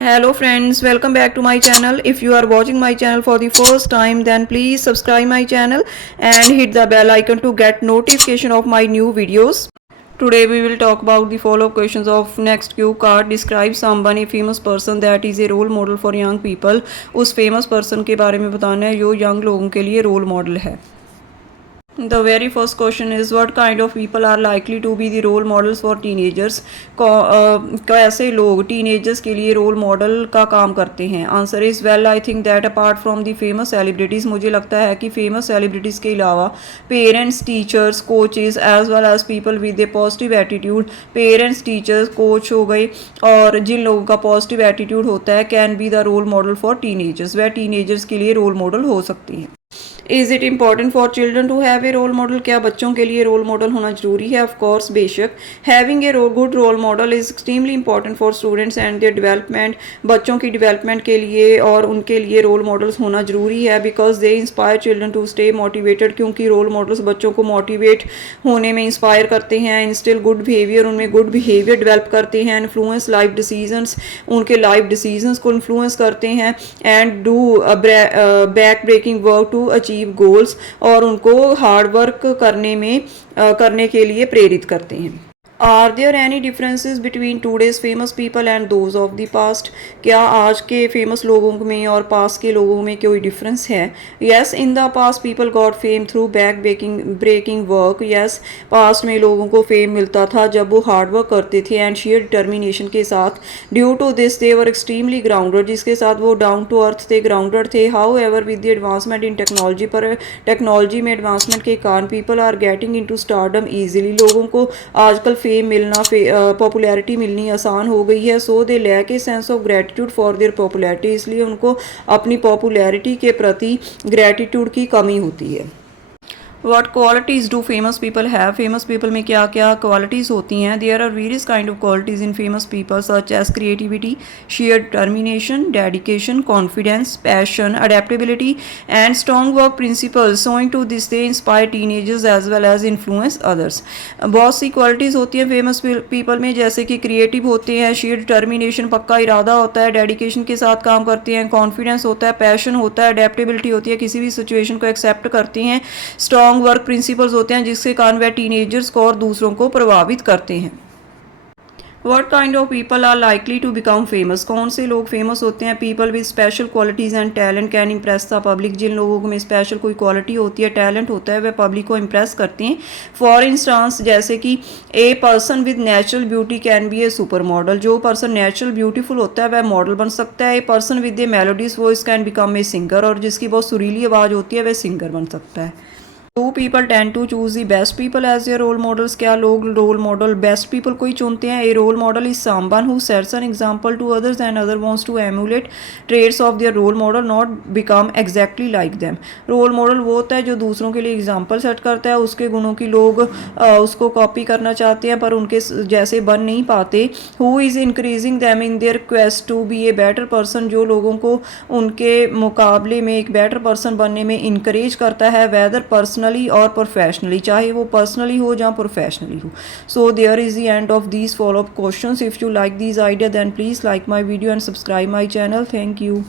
Hello friends, welcome back to my channel. If you are watching my channel for the first time, then please subscribe my channel and hit the bell icon to get notification of my new videos. Today we will talk about the follow-up questions of next cue card. Describe someone, a famous person that is a role model for young people. उस famous person के बारे में बताना है जो young लोगों के लिए role model है. The very first question is what kind of people are likely to be the role models for teenagers? कैसे लोग teenagers के लिए role model का काम करते हैं? Answer is well, I think that apart from the famous celebrities, मुझे लगता है कि famous celebrities के अलावा parents, teachers, coaches as well as people with a positive attitude, parents, teachers, coach हो गए और जिन लोगों का positive attitude होता है can be the role model for teenagers. वह teenagers के लिए role model हो सकती हैं. Is it important for children to have a role model? क्या बच्चों के लिए रोल मॉडल होना जरूरी है? ऑफ कोर्स, बेशक. Having a good role model is extremely important for students and their development. बच्चों की डेवलपमेंट के लिए और उनके लिए रोल मॉडल्स होना जरूरी है because they inspire children to stay motivated. क्योंकि रोल मॉडल्स बच्चों को मोटिवेट होने में इंस्पायर करते हैं, इंस्टिल गुड बिहेवियर, उनमें गुड बिहेवियर डेवलप करते हैं, इन्फ्लुएंस लाइफ डिसीजंस, उनके लाइफ डिसीजंस को इन्फ्लुएंस करते हैं and do back breaking work to achieve goals और उनको हार्ड वर्क करने के लिए प्रेरित करते हैं. Are there any differences between today's famous people and those of the past? क्या आज के फेमस लोगों में और पास्ट के लोगों में कोई डिफरेंस है? Yes, in the past people got fame through back breaking work. Yes, past में लोगों को फेम मिलता था जब वो हार्ड वर्क करते थे एंड शेयर डिटर्मिनेशन के साथ. Due to this they were extremely grounded, जिसके साथ वो डाउन टू अर्थ थे, ग्राउंडेड थे. However with the advancement in technology, पर टेक्नोलॉजी में एडवांसमेंट के कारण people are getting into stardom easily. लोगों को आजकल फेम मिलना, पॉपुलैरिटी मिलनी आसान हो गई है. So they lack a sense of gratitude for their popularity, इसलिए उनको अपनी पॉपुलैरिटी के प्रति ग्रेटिट्यूड की कमी होती है. What qualities do famous people have? Famous people में क्या क्या क्वालिटीज़ होती हैं? There are various kind of qualities in famous people such as creativity, sheer determination, dedication, confidence, passion, adaptability and strong work principles. Owing to this they inspire teenagers as well as influence others. बहुत सी qualities होती हैं famous people में, जैसे कि creative होते हैं, share determination, पक्का इरादा होता है, डेडिकेशन के साथ काम करते हैं, कॉन्फिडेंस होता है, पैशन होता है, अडेप्टेबिलिटी होती है, किसी भी सिचुएशन को एक्सेप्ट करते हैं, स्ट्रॉन्ग वर्क प्रिंसिपल्स होते हैं जिसके कारण वह टीनेजर्स को और दूसरों को प्रभावित करते हैं. What kind of people are likely to become famous? कौन से लोग फेमस होते हैं? People with special qualities and talent can impress the public. जिन लोगों में स्पेशल कोई क्वालिटी होती है, टैलेंट होता है, वह पब्लिक को इम्प्रेस करते हैं. फॉर इंस्टांस, जैसे कि a person with natural beauty can be A super model. जो पर्सन नेचुरल ब्यूटीफुल होता है वह मॉडल बन सकता है. A person with A melodious voice can become a singer. और जिसकी बहुत सुरीली आवाज़ होती है वह सिंगर बन सकता है. Do people tend to choose the best people as your role models. क्या लोग रोल मॉडल बेस्ट पीपल को ही चुनते हैं? A role model is someone who sets an example to others and other wants to emulate traits of their role model, not become exactly like them. Role model वो होता है जो दूसरों के लिए एग्जांपल सेट करता है, उसके गुणों की लोग उसको कॉपी करना चाहते हैं पर उनके जैसे बन नहीं पाते. Who is increasing them in their quest to be a better person. जो लोगों को उनके मुकाबले में एक बेटर पर्सन बनने में इंकरेज करता है, वेदर पर्सनली और प्रोफेशनली, चाहे वो पर्सनली हो या प्रोफेशनली हो. So there is the end of these follow up questions. If you like these idea then please like my video and subscribe my channel. Thank you.